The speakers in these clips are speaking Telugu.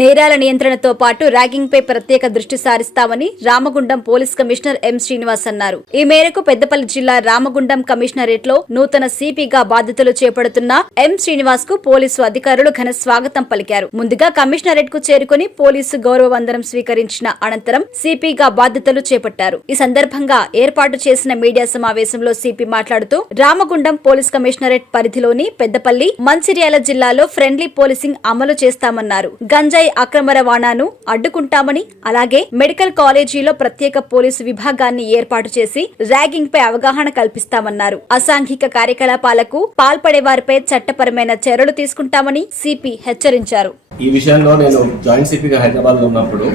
నేరాల నియంత్రణతో పాటు ర్యాగింగ్ పై ప్రత్యేక దృష్టి సారిస్తామని Ramagundam police commissioner M Srinivas అన్నారు. ఈ మేరకు పెద్దపల్లి జిల్లా రామగుండం కమిషనరేట్ లో నూతన సిపిగా బాధ్యతలు చేపడుతున్న ఎం శ్రీనివాస్ కు పోలీసు అధికారులు ఘన స్వాగతం పలికారు. ముందుగా కమిషనరేట్ కు చేరుకుని పోలీసు గౌరవ వందనం స్వీకరించిన అనంతరం సిపిగా బాధ్యతలు చేపట్టారు. ఈ సందర్భంగా ఏర్పాటు చేసిన మీడియా సమావేశంలో సిపి మాట్లాడుతూ రామగుండం పోలీస్ కమిషనరేట్ పరిధిలోని పెద్దపల్లి, మంచిర్యాల జిల్లాలో ఫ్రెండ్లీ పోలీసింగ్ అమలు చేస్తామన్నారు. గంజాయి అక్రమ రవాణాను అడ్డుకుంటామని, అలాగే మెడికల్ కాలేజీలో ప్రత్యేక పోలీసు విభాగాన్ని ఏర్పాటు చేసి ర్యాగింగ్ పై అవగాహన కల్పిస్తామన్నారు. అసాంఘిక కార్యకలాపాలకు పాల్పడే వారిపై చట్టపరమైన చర్యలు తీసుకుంటామని సిపి హెచ్చరించారు. ఈ విషయంలో నేను జాయింట్ సిపిగా హైదరాబాద్ లో ఉన్నప్పుడు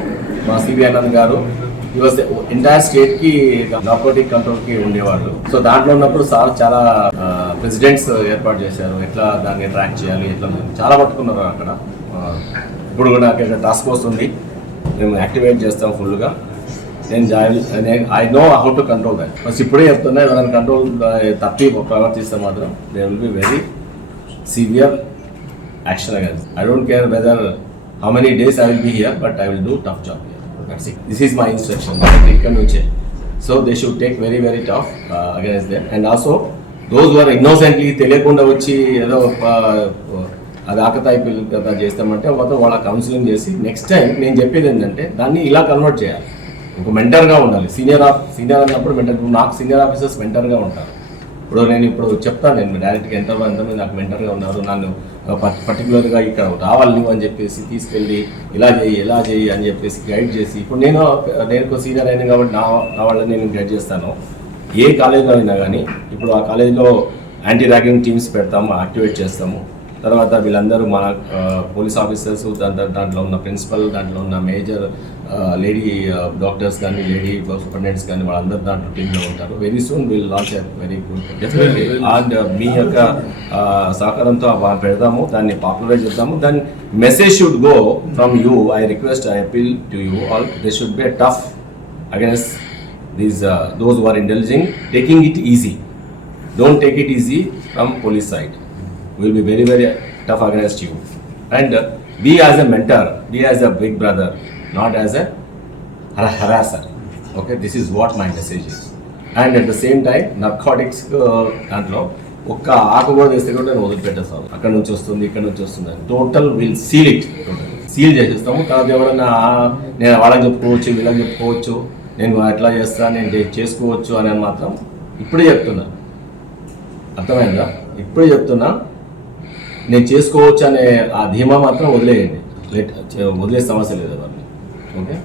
మా సిబి ఆనంద్ గారు ఎంటైర్ స్టేట్ కి నార్కోటిక్ కంట్రోల్ కి ఉండేవాళ్ళు. సో దాంట్లో ఉన్నప్పుడు సార్ చాలా ప్రెసిడెంట్స్ ఏర్పాటు చేశారు, ఎట్లా దాన్ని ట్రాక్ చేయాలి, ఎట్లా చాలా పట్టుకున్నారు అక్కడ. ఇప్పుడు కూడా అక్కడ టాస్క్ ఫోర్స్ ఉంది, మేము యాక్టివేట్ చేస్తాం ఫుల్గా. I know how to control that. First ఇప్పుడే చెప్తున్నా, ఎవరైనా కంట్రోల్ తప్పి ప్రవర్తిస్తే మాత్రం they will be very severe action against. I don't care whether how many days I will be here, but I will do tough job here. That's it. This is my instruction ఇక్కడ నుంచే. So they should take very very tough against them. And also those were innocently తెలియకుండా వచ్చి ఏదో అది ఆకతాయి పిల్లలు చేస్తామంటే వాళ్ళ కౌన్సిలింగ్ చేసి నెక్స్ట్ టైం నేను చెప్పేది ఏంటంటే దాన్ని ఇలా కన్వర్ట్ చేయాలి. ఒక మెంటర్గా ఉండాలి. సీనియర్ అన్నప్పుడు మెంటర్, నాకు సీనియర్ ఆఫీసర్స్ మెంటర్గా ఉంటారు. ఇప్పుడు చెప్తాను, నేను డైరెక్ట్గా ఎంతమంది నాకు మెంటర్గా ఉన్నారు, నన్ను పర్టికులర్గా ఇక్కడ రావాలి నువ్వు అని చెప్పేసి తీసుకెళ్ళి ఇలా చేయి అని చెప్పేసి గైడ్ చేసి, ఇప్పుడు నేను సీనియర్ అయినా కాబట్టి నా వాళ్ళని నేను గైడ్ చేస్తాను. ఏ కాలేజీలో అయినా కానీ ఇప్పుడు ఆ కాలేజీలో యాంటీ ర్యాగింగ్ టీమ్స్ పెడతాము, యాక్టివేట్ చేస్తాము. తర్వాత వీళ్ళందరూ మన పోలీస్ ఆఫీసర్స్, దాంట్లో ఉన్న ప్రిన్సిపల్, దాంట్లో ఉన్న మేజర్ లేడీ డాక్టర్స్ కానీ, లేడీ సూపరింటెండెంట్స్ కానీ, వాళ్ళందరూ దాంట్లో టీంలో ఉంటారు. Very soon will launch very good definitely. And మీ యొక్క సహకారంతో పెడదాము, దాన్ని పాపులరైజ్ చేద్దాము. దాని message should go from you. I request, I appeal to you all, they should be tough against these those who are indulging, taking it easy. Don't take it easy from police side. We will be very very tough against you. And be as a mentor, be as a big brother, not as a harasser. Okay, this is what my message is. And at the same time, narcotics దాంట్లో ఒక్క ఆకు కూడా వేస్తే కూడా నేను వదిలిపెట్టేస్తాను. అక్కడ నుంచి వస్తుంది, ఇక్కడ నుంచి వస్తుంది, total will seal it. Seal చేసేస్తాము. తర్వాత ఎవరైనా నేను వాళ్ళకి చెప్పుకోవచ్చు, వీళ్ళకి చెప్పుకోవచ్చు, నేను ఎట్లా చేస్తాను, నేను చేసుకోవచ్చు అని మాత్రం ఇప్పుడే చెప్తున్నా. అర్థమైందా? ఇప్పుడే చెప్తున్నా, నేను చేసుకోవచ్చు అనే ఆ ధీమా మాత్రం వదిలేయండి. వదిలే సమస్య లేదు అవన్నీ. ఓకే.